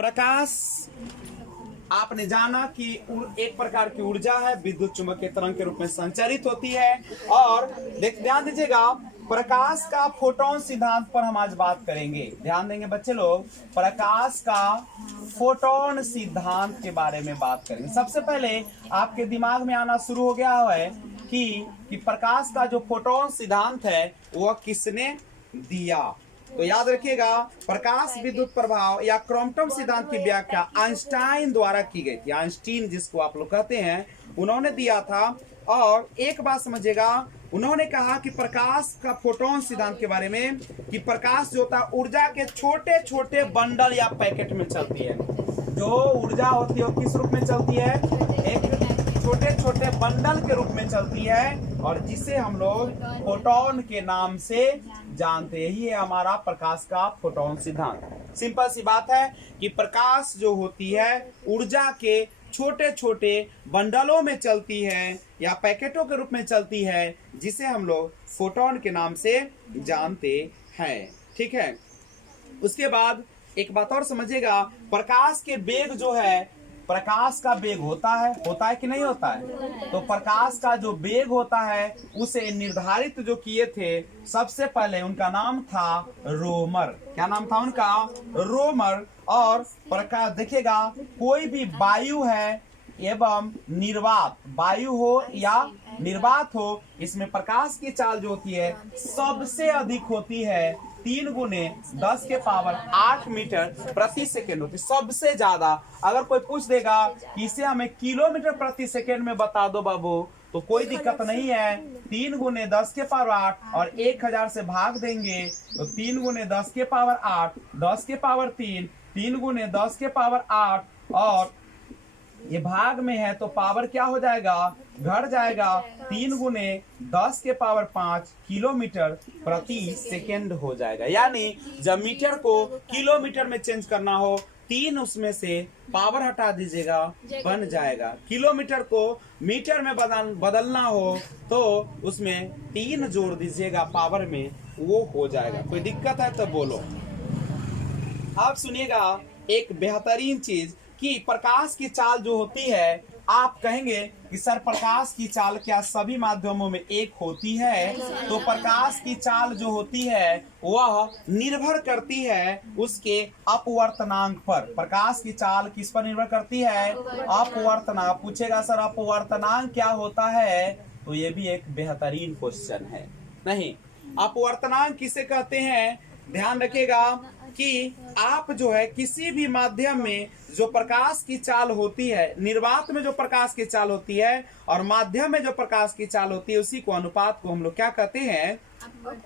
प्रकाश आपने जाना कि एक प्रकार की ऊर्जा है, विद्युत चुंबकीय तरंग के रूप में संचारित होती है। और ध्यान दीजिएगा, प्रकाश का फोटोन सिद्धांत पर हम आज बात करेंगे। ध्यान देंगे बच्चे लोग, प्रकाश का फोटोन सिद्धांत के बारे में बात करेंगे। सबसे पहले आपके दिमाग में आना शुरू हो गया है कि प्रकाश का जो फोटोन सिद्धांत है वह किसने दिया। तो याद रखिएगा, प्रकाश विद्युत प्रभाव या क्वांटम सिद्धांत की व्याख्या आइंस्टाइन द्वारा की गई थी। आइंस्टीन जिसको आप लोग कहते हैं, उन्होंने दिया था। और एक बात समझिएगा, उन्होंने कहा कि प्रकाश का फोटोन सिद्धांत के बारे में कि प्रकाश जो होता है ऊर्जा के छोटे छोटे बंडल या पैकेट में चलती है। जो ऊर्जा होती है वो किस रूप में चलती है? एक छोटे छोटे बंडल के रूप में चलती है, और जिसे हम लोग फोटोन के नाम से जानते हैं। ये हमारा प्रकाश का फोटोन सिद्धांत। सिंपल सी बात है कि प्रकाश जो होती है ऊर्जा के छोटे छोटे बंडलों में चलती है या पैकेटों के रूप में चलती है, जिसे हम लोग फोटोन के नाम से जानते हैं। ठीक है। उसके बाद एक बात और समझिएगा, प्रकाश के वेग जो है, प्रकाश का वेग होता है कि नहीं होता है? तो प्रकाश का जो वेग होता है उसे निर्धारित जो किए थे सबसे पहले, उनका नाम था रोमर। क्या नाम था उनका? रोमर। और प्रकाश देखिएगा, कोई भी वायु है एवं निर्वात, वायु हो या निर्वात हो, इसमें प्रकाश की चाल जो होती है सबसे अधिक होती है 3×10⁸ मीटर प्रति सेकेंड होती है, सबसे ज्यादा। अगर कोई पूछ देगा कि इसे हमें किलोमीटर प्रति सेकेंड में बता दो बाबू, तो कोई दिक्कत नहीं है। 3×10⁸ और 1000 से भाग देंगे तो 3×10⁸, 10⁻3, 3×10⁸, और ये भाग में है तो पावर क्या हो जाएगा? घट जाएगा। 3×10⁵ किलोमीटर प्रति सेकेंड हो जाएगा। यानी जब मीटर को किलोमीटर में चेंज करना हो, 3 उसमें से पावर हटा दीजिएगा, बन जाएगा। किलोमीटर को मीटर में बदलना हो तो उसमें 3 जोड़ दीजिएगा पावर में, वो हो जाएगा। कोई दिक्कत है तो बोलो। आप सुनिएगा एक बेहतरीन चीज कि प्रकाश की चाल जो होती है, आप कहेंगे कि सर प्रकाश की चाल क्या सभी माध्यमों में एक होती है? तो प्रकाश की चाल जो होती है वह निर्भर करती है उसके अपवर्तनांक पर। प्रकाश की चाल किस पर निर्भर करती है? अपवर्तनांक। पूछेगा सर अपवर्तनांक क्या होता है? तो ये भी एक बेहतरीन क्वेश्चन है। नहीं, अपवर्तनांक किसे कहते हैं? ध्यान रखिएगा कि आप जो है किसी भी माध्यम में जो प्रकाश की चाल होती है, निर्वात में जो प्रकाश की चाल होती है और माध्यम में जो प्रकाश की चाल होती है, उसी को अनुपात को हम लोग क्या कहते हैं?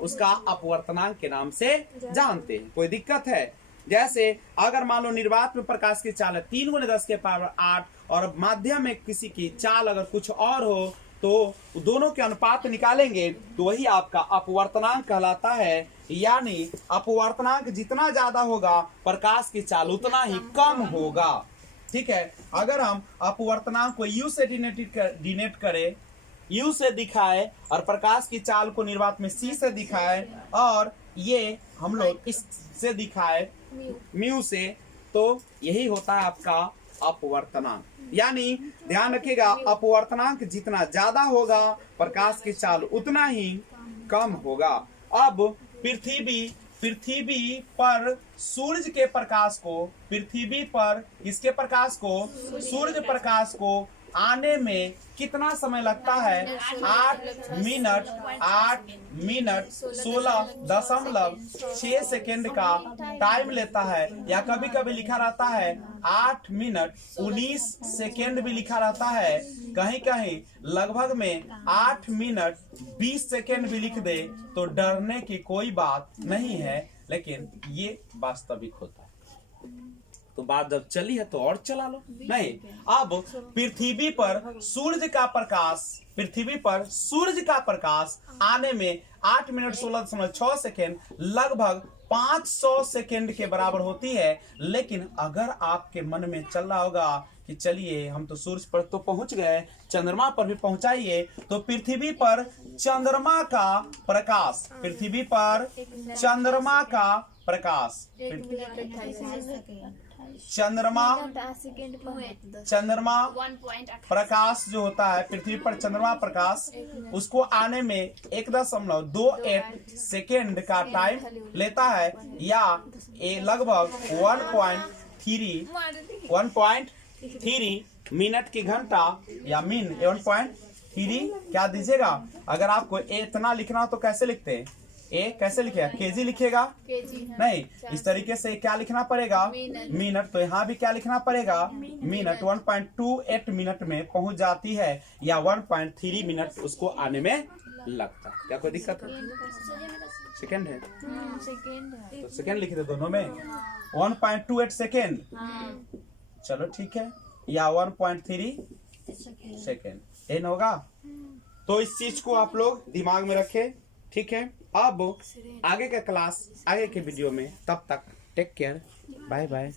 उसका अपवर्तनांक के नाम से जानते हैं। कोई दिक्कत है? जैसे अगर मान लो निर्वात में प्रकाश की चाल है 3×10⁸ और माध्यम में किसी की चाल अगर कुछ और हो, तो दोनों के अनुपात निकालेंगे तो वही आपका अपवर्तनांक कहलाता है। यानी अपवर्तनांक जितना ज्यादा होगा प्रकाश की चाल उतना ही कम होगा। ठीक है। अगर हम अपवर्तनांक को U से डिनोट करें, U से दिखाए, और प्रकाश की चाल को निर्वात में C से दिखाए, और ये हम लोग इससे दिखाए म्यू से, तो यही होता है आपका अपवर्तनांक। यानी ध्यान रखिएगा, अपवर्तनांक जितना ज्यादा होगा प्रकाश की चाल उतना ही कम होगा। अब पृथ्वी पर सूरज के प्रकाश को, पृथ्वी पर इसके प्रकाश को, सूरज प्रकाश को आने में कितना समय लगता है? 8 मिनट 16.6 सेकेंड का टाइम लेता है। या कभी कभी लिखा रहता है 8 मिनट 19 सेकेंड भी लिखा रहता है। कहीं कहीं लगभग में 8 मिनट 20 सेकेंड भी लिख दे तो डरने की कोई बात नहीं है, लेकिन ये वास्तविक होता है। तो बात जब चली है तो और चला लो। नहीं, अब पृथ्वी पर सूरज का प्रकाश आने में 8 मिनट 16.6 सेकेंड लगभग 500 सेकेंड के बराबर होती है। लेकिन अगर आपके मन में चल रहा होगा कि चलिए हम तो सूरज पर तो पहुंच गए, चंद्रमा पर भी पहुंचाइए, तो पृथ्वी पर चंद्रमा का प्रकाश, चंद्रमा चंद्रमा 1.8 प्रकाश जो होता है पृथ्वी पर चंद्रमा प्रकाश उसको आने में 1.28 सेकेंड का टाइम लेता है या ये लगभग 1.3 मिनट की घंटा या मीन 1.3 क्या दीजिएगा। अगर आपको इतना लिखना हो तो कैसे लिखते हैं, ए कैसे लिखेगा, केजी लिखेगा नहीं, इस तरीके से क्या लिखना पड़ेगा मिनट। तो यहाँ भी क्या लिखना पड़ेगा मिनट। 1.28 मिनट में पहुंच जाती है या 1.3 मिनट उसको आने में लगता है। क्या कोई दिक्कत है? सेकेंड है तो सेकेंड लिख दे दोनों में 1.28 सेकेंड। चलो ठीक है, या 1.3 सेकेंड एन होगा। तो इस चीज को आप लोग दिमाग में रखें, ठीक है। अब आगे का क्लास आगे के वीडियो में, तब तक टेक केयर, बाय बाय।